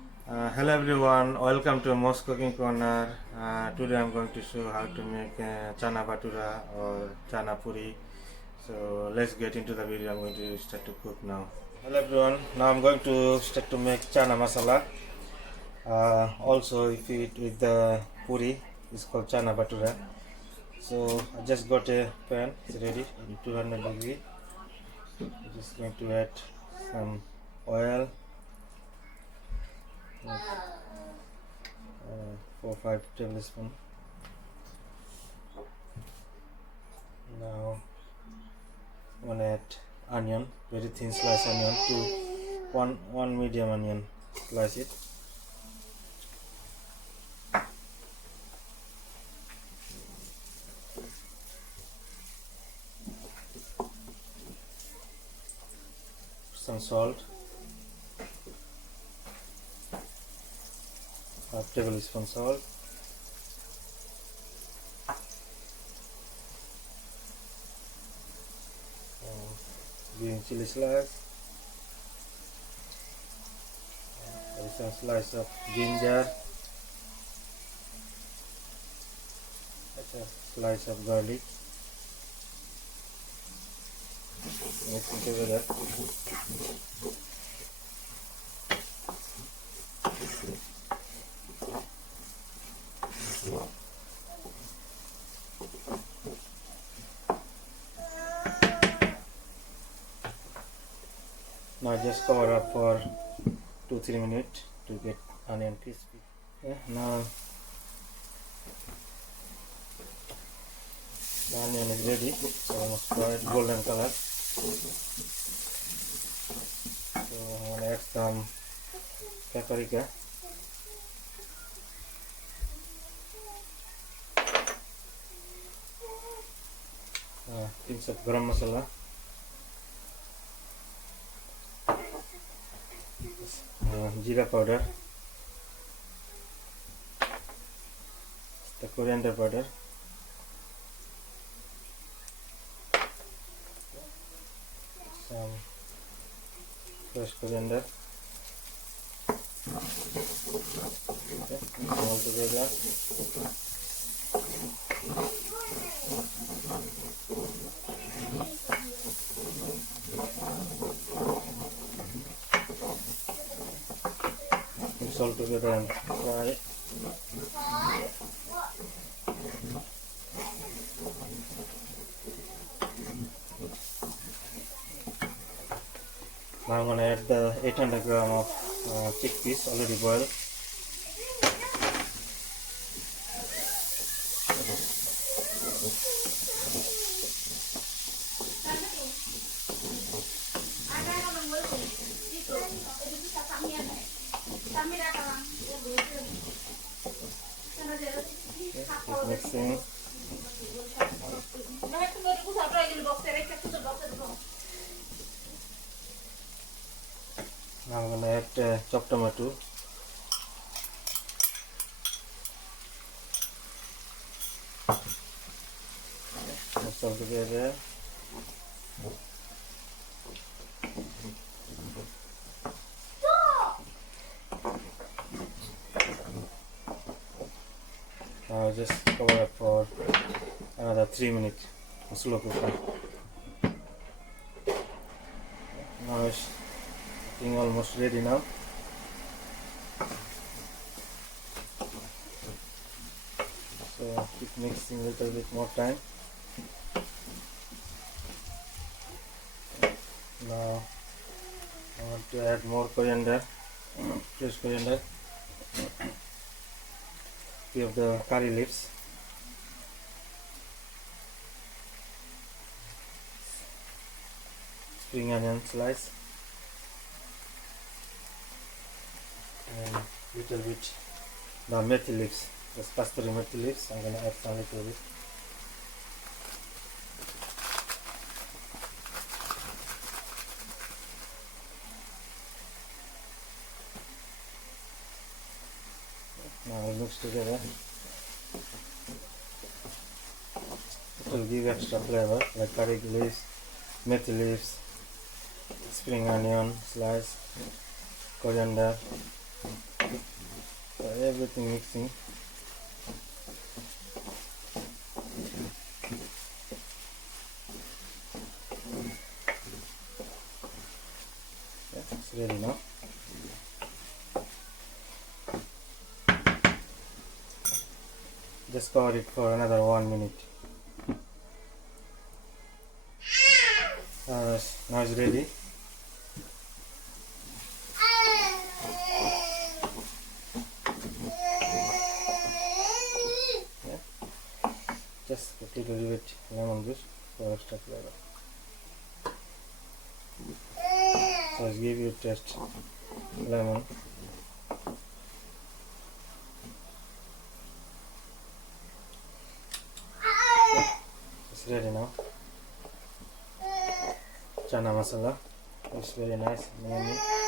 Hello everyone, welcome to Most Cooking Corner. Today I'm going to show how to make chana batura or chana puri. So let's get into the video. I'm going to start to cook now. Hello everyone, now I'm going to start to make chana masala. Also if you eat with the puri, it's called chana batura. So I just got a pan, it's ready in 200 degree. I'm just going to add some oil. 4-5 tablespoons. Now I'm gonna add onion, very thin slice onion, one medium onion, slice it. Some salt, half tablespoon salt. Green chili slice, some slice of ginger, a slice of garlic. Mix it together. Now just cover up for 2-3 minutes to get onion crispy. Okay, now the onion is ready, it's almost bright golden color. So I'm going to add some paprika. Pinch of garam masala. Jeera powder. The coriander powder. Some fresh coriander. Okay, mix all together. Mix all together and fry. Now I'm going to add the 800 gram of chickpeas already boiled. Keep mixing. Now I'm going to add chopped tomato. Mix all together. Now just cover it for another 3 minutes. Slow cooker. Now it's almost ready now. So keep mixing a little bit more time. Now I want to add more coriander, fresh coriander. Few of the curry leaves. Spring onion slice. And little bit the methi leaves, the kasturi methi leaves. I'm gonna add some little bit. Now we mix together. It will give extra flavor, like curry leaves, methi leaves, spring onion slice, coriander. everything mixing. Yeah, it's ready now. Just cover it for another 1 minute. Now it's ready. Yeah. Just a little bit lemon juice for extra flavor. So let's give you taste lemon. It's ready now. Chana masala. It's very nice, yummy.